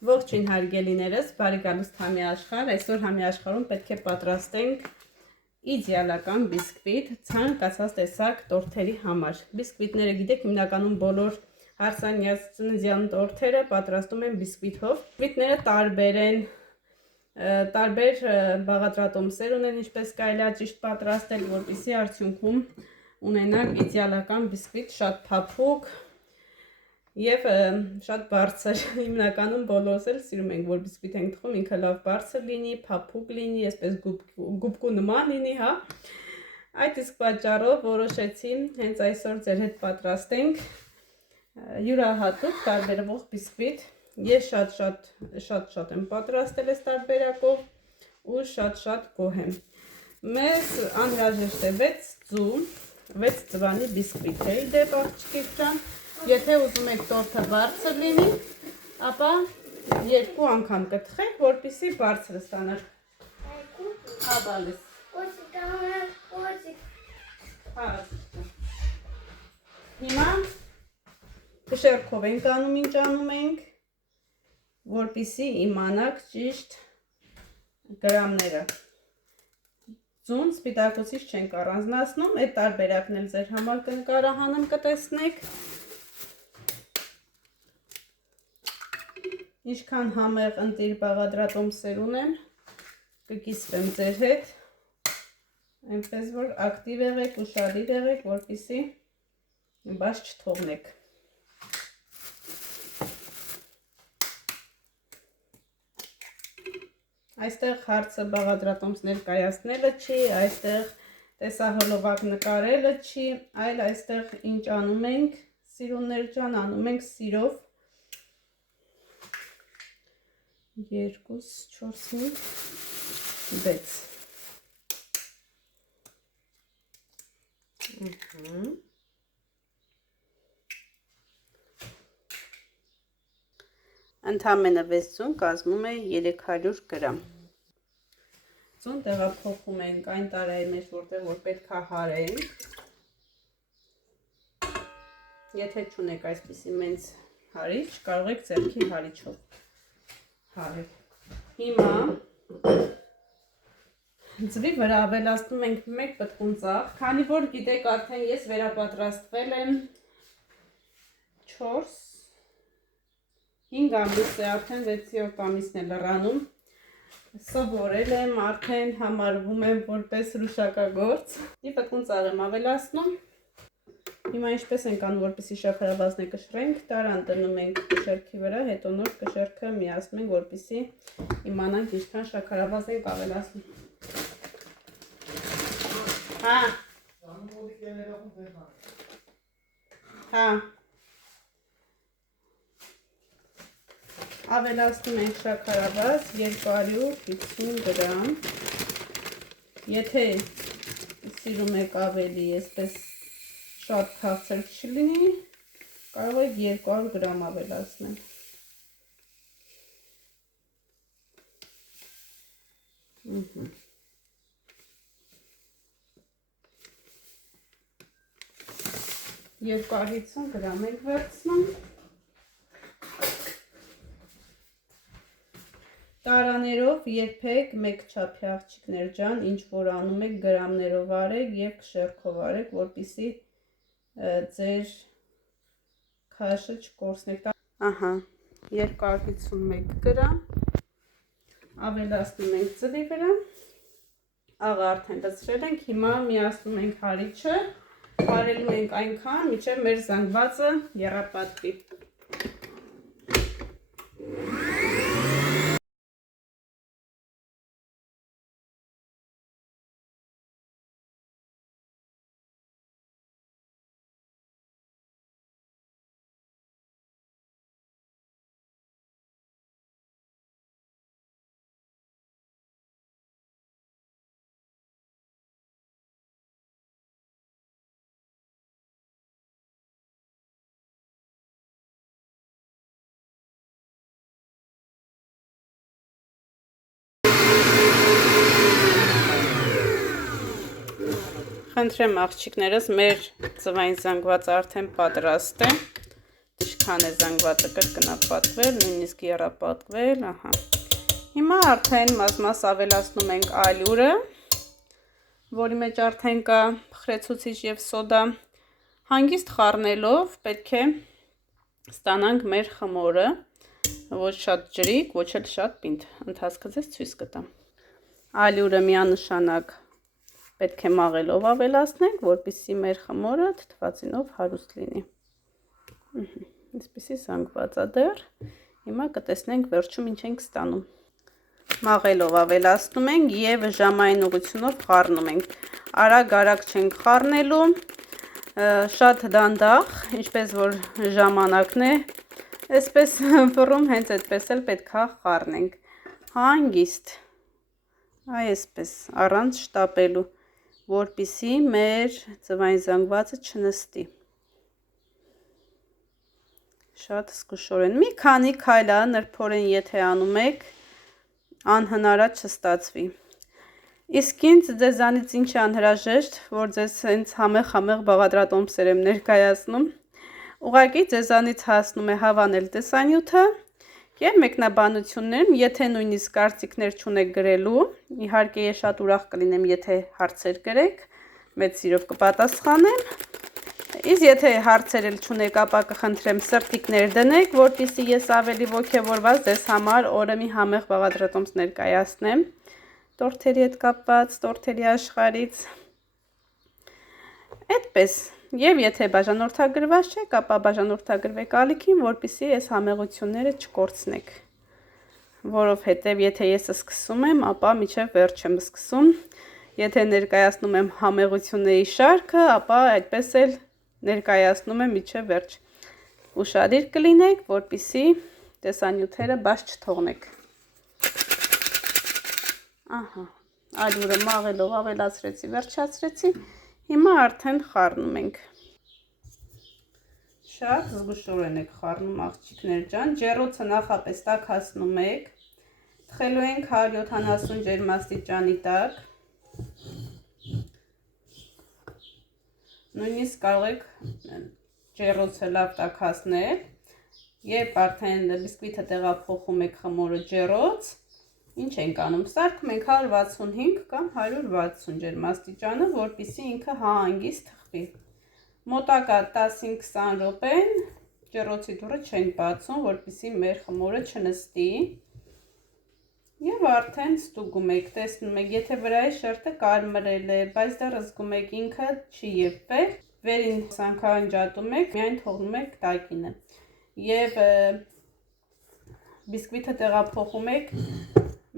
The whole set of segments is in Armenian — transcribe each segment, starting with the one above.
Ողջույն հարգելիներս, բարի գալուստ համի աշխարհ, այսօր համի աշխարհում պետք է պատրաստենք իդեալական բիսկվիտ ցանկացած տեսակ տորթերի համար։ Բիսկվիտները գիտեք, հիմնականում բոլոր հարսանյաց ծննդյան տորթերը պատրաստում են բիսկվիտով։ Բիսկվիտները տարբեր են, տարբեր բաղադրատոմսեր ունեն, ինչպես կարելի է ճիշտ պատրաստել, որպեսզի արդյունքում ունենանք իդեալական բիսկվիտ, շատ փափուկ եւ շատ բարձր։ Հիմնականում բոլորս էլ սիրում ենք, որ բիսկվիտ ենք թխում, ինքը լավ բարձր լինի, փափուկ լինի, այսպես գուբկու նման լինի, հա։ Այդ իսկ պատճառով որոշեցի հենց այսօր ձեր հետ պատրաստենք յուրահատուկ տարբերվող բիսկվիտ։ Ես շատ եմ պատրաստել այս տարբերակով ու շատ գոհ եմ։ Մեզ անհրաժեշտ է 6 ծվանի բիսկվիտ է, դեպ աղջիկներ ջան։ Եթե ուզում եք տորթը բարձր լինի, ապա 2 անգամ կթխեք, որպեսզի բարձր ստանաք։ Հիմա քշերքով ենք անում, ինչ անում ենք, որպեսզի իմանաք ճիշտ գրամները։ Ձուն սպիտակուցից չենք առանձնացնում, այդ տարբերակն էլ ձեր համար կնկարահանեմ, կտեսնեք։ Ինչքան համեղ ընտիր բաղադրատոմսեր ունեմ, կկիսվեմ ձեր հետ, այնպես որ ակտիվ եղեք, ուշադիր եղեք, որպեսզի բաց չթողնեք։ Այստեղ հարցը բաղադրատոմսներ կայացնելը չի, այստեղ տեսահոլովակ նկարելը չի, այլ այստեղ ինչ անում ենք, սիրուններ ջան, անում ենք սիրով 2, 4, 5, 6 Ընդամենը 6 ձուն կազմում է 300 գրամ։ Ձուն տեղափոխում ենք այն տարայի մեջ, որտեղ որ պետք է հարենք։ Եթե չունեք այսպիսի մեծ հարիչ, կարող եք ձեռքի հարիչով հարել։ Հիմա ձվի վրա ավելացնում ենք 1 պտղուն ծաղ, քանի որ գիտեք արդեն ես վերապատրաստվել եմ 5 ամիս է, արդեն 6-րդ ամիսն է լրանում, սովորել եմ, արդեն համարվում եմ որպես հրուշակագործ։ Մի պտղուն ծաղ եմ ավելացնում։ Հիմա ինչպես ենք անում, որպեսզի շաքարավազնը կշռենք, տարան դնում ենք կշերքի վրա, հետո նոր կշերքը միացնում ենք, որպեսզի իմանանք ինչքան շաքարավազ ենք ավելացնում։ Ավելացնում ենք շաքարավազ 250 գրամ։ Եթե սիրում եք ավելի, այսպես շատ քաղցր չլինի, կարող եք 200 գրամ ավելացնել։ Երկու 250 գրամ ենք վերցնում։ Տարաներով երբեք մեկ չափի աղջիկներ ջան, ինչ որ անում եք գրամներով արեք եւ քշերքով արեք, որպեսզի ձեր քաշը չկորցնեք։ Ահա, 251 գրամ ավելացնում ենք ձվի վրա։ Աղը արդեն լցրել ենք, հիմա միացնում ենք հարիչը, հարելու ենք այնքան, մինչև մեր զանգվածը եռապատվի։ Խնդրեմ աղջիկներս, մեր ծվային զանգվածը արդեն պատրաստ է։ ինչքան է զանգվածը կրկնապատկվել, նույնիսկ եռապատկվել, ահա։ Հիմա արդեն մաս-մաս ավելացնում ենք ալյուրը, որի մեջ արդեն կա փխրեցուցիչ եւ սոդա։ Հանգիստ խառնելով պետք է ստանանք մեր խմորը, ոչ շատ ջրիկ, ոչ էլ շատ պինդ։ Ընթացքը ձեզ ցույց կտամ։ Ալյուրը միանշանակ պետք է մաղելով ավելացնենք, որպեսզի մեր խմորը թթվածինով հարուստ լինի։ Այսպեսի զանգված է դեռ։ Հիմա կտեսնենք վերջում ինչ ենք ստանում։ Մաղելով ավելացնում ենք եւ ժամային ուղղությունով խառնում ենք։ Արագ-արագ չենք խառնելու, շատ դանդաղ, ինչպես որ ժամանակն է, այսպես ֆռում, հենց այդպես էլ պետքա խառնենք։ Հանգիստ, այսպես, առանց շտապելու, որպեսզի մեր ձվային զանգվածը չնստի։ Շատ զգուշորեն, մի քանի քայլ նրբորեն եթե անում եք, անհնար է չստացվի։ Իսկ ինձ ձեզանից ինչ է անհրաժեշտ, որ ձեզ հենց համեղ բաղադրատոմսեր եմ ներկայացնում, ուղղակի ձեզանից հասնում է հավանել տեսանյութը եւ մեկնաբանություններում, եթե նույնիսկ կարծիքներ չունեք գրելու, իհարկե ես շատ ուրախ կլինեմ, եթե հարցեր գրեք, մեծ սիրով կպատասխանեմ։ Իսկ եթե հարցեր էլ չունեք, ապա կխնդրեմ սրտիկներ դնեք, որպեսզի ես ավելի ոգևորված ձեզ համար օրը մի համեղ բաղադրատոմս ներկայացնեմ տորթերի հետ կապված, տորթերի աշխարհից։ Այդպես, եւ եթե բաժանորդագրված չեք, ապա բաժանորդագրվեք ալիքին, որպեսզի այս համեղությունները չկորցնեք։ Որովհետեւ եթե ես սկսում եմ, ապա մինչեւ վերջ եմ սկսում։ Եթե ներկայացնում եմ համեղությունների շարքը, ապա այդպես էլ ներկայացնում եմ մինչև վերջ։ Ուշադիր կլինեք, որպեսզի տեսանյութերը բաց չթողնեք։ Ահա, ալյուրը մաղելով ավելացրեցի, վերջացրեցի, հիմա արդեն խառնում ենք։ Շատ զգուշորեն եք խառնում, աղջիկներ ջան, ջեռոցը նախապես տաք հասնում եք, թխելու ենք 170 ջերմաստիճանի տակ։ Նույնիսկ կարող եք ջեռոցը լավ տաք հասնել, երբ արդեն բիսկվիթը տեղափոխում եք խմորը ջեռոց, ինչ ենք անում, սարքում ենք 165 կամ 160 ջերմաստիճանը, որպեսզի ինքը հանգիստ թխվի։ Մոտակա 10-20 րոպեն ջեռոցի դուռը չենք բացում, որպեսզի մեր խմորը չնստի։ Եվ արդեն ստուգում եք, տեսնում եք, եթե վրայի շերտը կարմրել է, բայց դեռ զգում եք ինքը չի եփվել, վերին սանքահանջատում եք, միայն թողնում եք տակինը։ Եվ բիսկվիթը տեղափոխում եք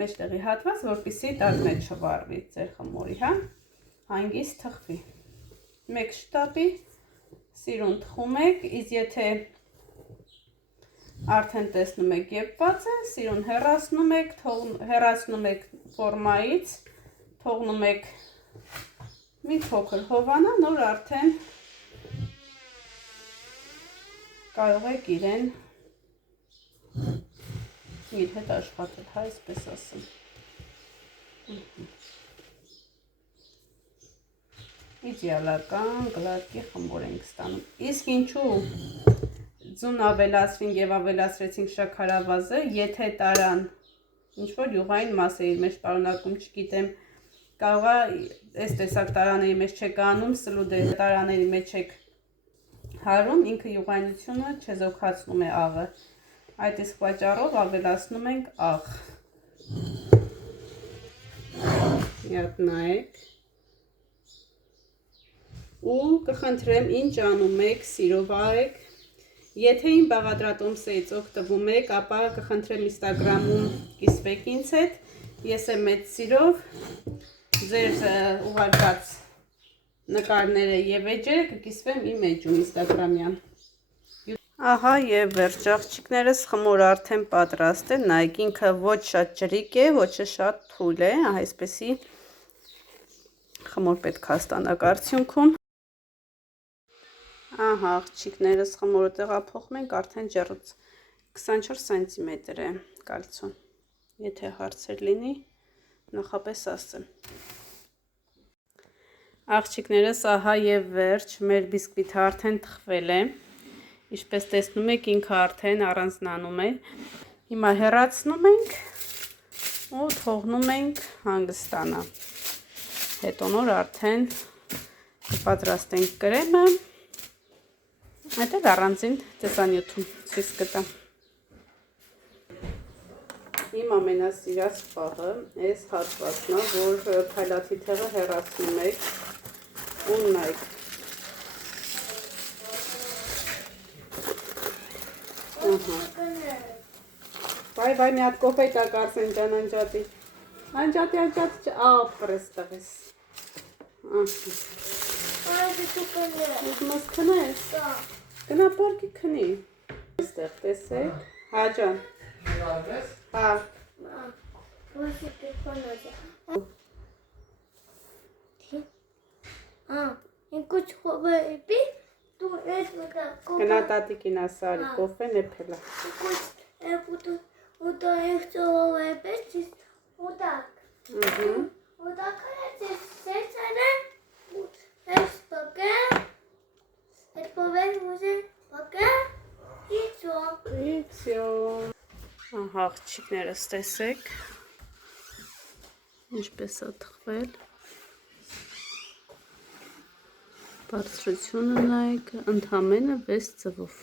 մեջտեղի հատված, որպեսզի տակն չվառվի ձեր խմորի, հա, հանգիստ թխվի։ Մեկ շտապի սիրուն թխում եք, իսկ եթե արդեն տեսնում եք եփված է, սիրուն հեռացնում եք ֆորմայից, թողնում եք մի փոքր հովանա, նոր արդեն կարող եք իրեն իր հետ աշխատել, հա, այսպես ասեմ։ Իդեալական գլատկի խմոր ենք ստանում։ Իսկ ինչու ձուն ավելացրինք եւ ավելացրեցինք շաքարավազը, եթե տարան ինչ-որ յուղային մասը իր մեջ պարունակում, չգիտեմ, կարող է այս տեսակ տարաների մեջ չեք անում, սլուդե տարաների մեջ եք հարում, ինքը յուղայնությունը չեզոքացնում է աղը։ Այդ իսկ պատճառով ավելացնում ենք աղ։ Ետ նայեք։ Ու կխնդրեմ, ինչ անում եք, սիրով արեք։ Եթե իմ բաղադրատոմսից օգտվում եք, ապա կխնդրեմ Instagram-ում կիսվեք ինձ հետ, ես եմ մեծ սիրով ձեր ուղարկած նկարները եւ էջերը կկիսվեմ իմ էջում Instagram-յան։ Ահա եւ վերջ աղջիկներս, խմորը արդեն պատրաստ է, նայեք, ինքը ոչ շատ ջրիկ է, ոչ շատ թույլ է, այսպեսի խմոր պետք է ստանաք արդյունքում։ Ահա աղջիկներս, խմորը տեղափոխում ենք, արդեն ջեռոց 24 սանտիմետր է կալցուն, եթե հարցեր լինի, նախապես ասեմ։ Աղջիկներս, ահա եւ վերջ, մեր բիսկվիթը արդեն թխվել է, Ինչպես տեսնում եք, ինքը արդեն առանձնանում է։ Հիմա հեռացնում ենք ու թողնում ենք հանգստանա։ Հետո նոր արդեն կպատրաստենք կրեմը։ Այդ էլ առանձին տեսանյութում ցույց կտամ։ Իմ ամենասիրած պահը այս հատվածն է, որ փայլաթիթեղը հեռացնում եք ու նայեք։ Վայ, մի հատ կոֆե տակ Արսեն ջան, անջատի։ Անջատի, ապրես տղես։ Ուզում ես քնես։ Գնա պարկի քնի։ Այստեղ տեսեք։ Հա ջան։ Հա։ Գնա տատիկին ասարի, կոֆեն է փելա։ Вот их целовая печь, вот так. Вот так здесь вот здесь пока. Это поверь уже пока и все. Ահա աղջիկներս տեսեք։ Ինչպես է թխվել։ Բարձրությունը նայեք, ընդամենը 6 ծվով։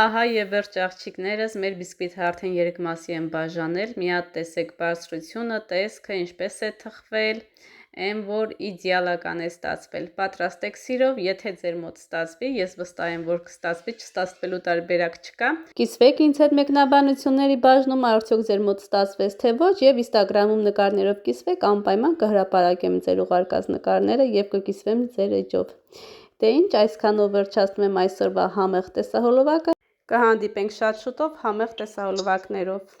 Ահա եւ վերջ աղջիկներս, մեր բիսկվիթը արդեն 3 մասի են բաժանել։ Մի հատ տեսեք բարձրությունը, տեսքը, ինչպես է թխվել, այն որ իդեալական է ստացվել։ Պատրաստեք սիրով, եթե ձեր մոտ ստացվի, ես վստահ եմ, որ կստացվի, չստացվելու տարբերակ չկա։ Կիսվեք ինձ հետ մեկնաբանությունների բաժնում, արդյոք ձեր մոտ ստացվեց թե ոչ, եւ Instagram-ում նկարներով կիսվեք, անպայման կհրապարակեմ ձեր ուղարկած նկարները եւ կկիսվեմ ձեր էջով։ Դե ինչ, այսքանով վերջացնում եմ այսօրվա համեղ տեսահոլովակը։ Կհանդիպենք շատ շուտով համեղ տեսահոլովակներով։